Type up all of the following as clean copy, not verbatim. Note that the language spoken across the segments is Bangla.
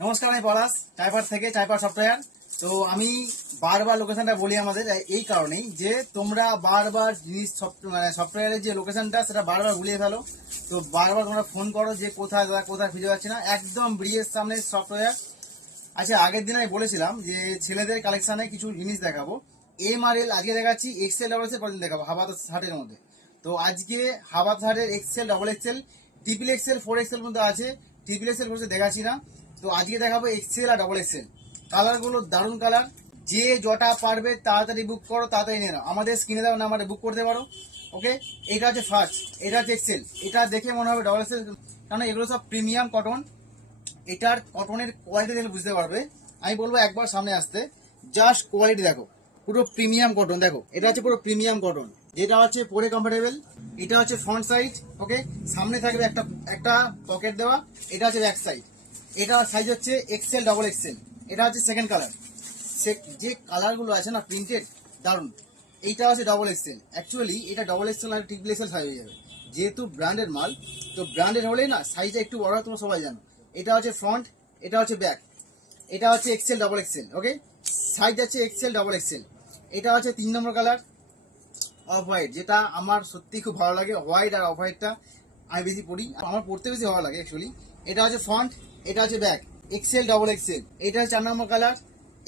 নমস্কার, আমি পলাশ টাইপার থেকে টাইপার সফটওয়্যার। তো আমি বারবার লোকেশনটা বলি আমাদের এই কারণেই যে তোমরা বারবার জিনিস সফটওয়্যারের যে লোকেশনটা সেটা বারবার ভুলিয়ে ফেলো। তো বারবার তোমরা ফোন করো যে কোথায় কোথায় খুঁজে পাচ্ছি না। একদম ব্রিজের সামনে সফটওয়্যার। আচ্ছা, আগের দিন আমি বলেছিলাম যে ছেলেদের কালেকশনে কিছু জিনিস দেখাবো। এমআরএল আজকে দেখাচ্ছি, এক্সেল ডবল এক্সেল পর্যন্ত দেখাবো হাবাত শার্টের মধ্যে। তো আজকে হাবাত শার্টের Excel double Excel triple Excel 4XL পর্যন্ত আছে। ট্রিপল এক্সেল পর্যন্ত দেখাচ্ছি না। তো আজকে দেখাবো এক্সেল আর ডবল এক্সেল। কালারগুলো দারুণ কালার। যে জটা পারবে তাড়াতাড়ি বুক করো, তাড়াতাড়ি নিয়ে নাও। আমাদের স্ক্রিনে দেওয়া নাম্বারে বুক করতে পারো। ওকে, এটা হচ্ছে ফার্স্ট, এটা হচ্ছে এক্সেল। এটা দেখে মনে হবে ডবল এক্সেল, কারণ এগুলো সব প্রিমিয়াম কটন। এটার কটনের কোয়ালিটি দেখলে বুঝতে পারবে। আমি বলবো একবার সামনে আসতে, জাস্ট কোয়ালিটি দেখো, পুরো প্রিমিয়াম কটন। দেখো, এটা হচ্ছে পুরো প্রিমিয়াম কটন, যেটা হচ্ছে পরে কমফোর্টেবল। এটা হচ্ছে ফ্রন্ট সাইড। ওকে, সামনে থাকবে একটা একটা পকেট দেওয়া। এটা হচ্ছে ব্যাক সাইড। এটা সাইজ হচ্ছে এক্সেল ডবল এক্সেল। এটা হচ্ছে সেকেন্ড কালার। যে কালারগুলো আছে না প্রিন্টেড, দারুণ। এইটা হচ্ছে ডবল এক্সেল। অ্যাকচুয়ালি এটা ডবল এক্সেল আর ট্রিপল এক্সেল সাইজ হয়ে যাবে, যেহেতু ব্র্যান্ডেড মাল। তো ব্র্যান্ডেড হলেই না সাইজটা একটু বড় হয়, তোমরা সবাই জানো। এটা হচ্ছে ফ্রন্ট, এটা হচ্ছে ব্যাক। এটা হচ্ছে এক্সেল ডবল এক্সেল। ওকে, সাইজ আছে এক্সেল ডবল এক্সেল। এটা হচ্ছে 3 নম্বর কালার, অফ হোয়াইট, যেটা আমার সত্যি খুব ভালো লাগে। হোয়াইট আর অফ হোয়াইটটা আমি বেশি পড়ি, আমার পড়তে বেশি ভালো লাগে অ্যাকচুয়ালি। এটা হচ্ছে ফ্রন্ট, এটা হচ্ছে ব্যাক, এক্সেল ডবল এক্সেল। এটা হচ্ছে 4 number colour,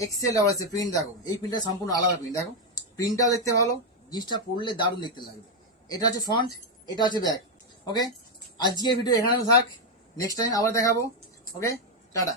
excel double excel. Print দেখো, এই প্রিন্টটা সম্পূর্ণ আলাদা প্রিন্ট। দেখো, প্রিন্টটাও দেখতে ভালো, জিনিসটা পড়লে দারুণ দেখতে লাগবে। এটা হচ্ছে ফ্রন্ট, এটা হচ্ছে ব্যাক। ওকে, আজকে ভিডিও এখানে থাক, নেক্সট টাইম আবার দেখাবো। ওকে, টাটা।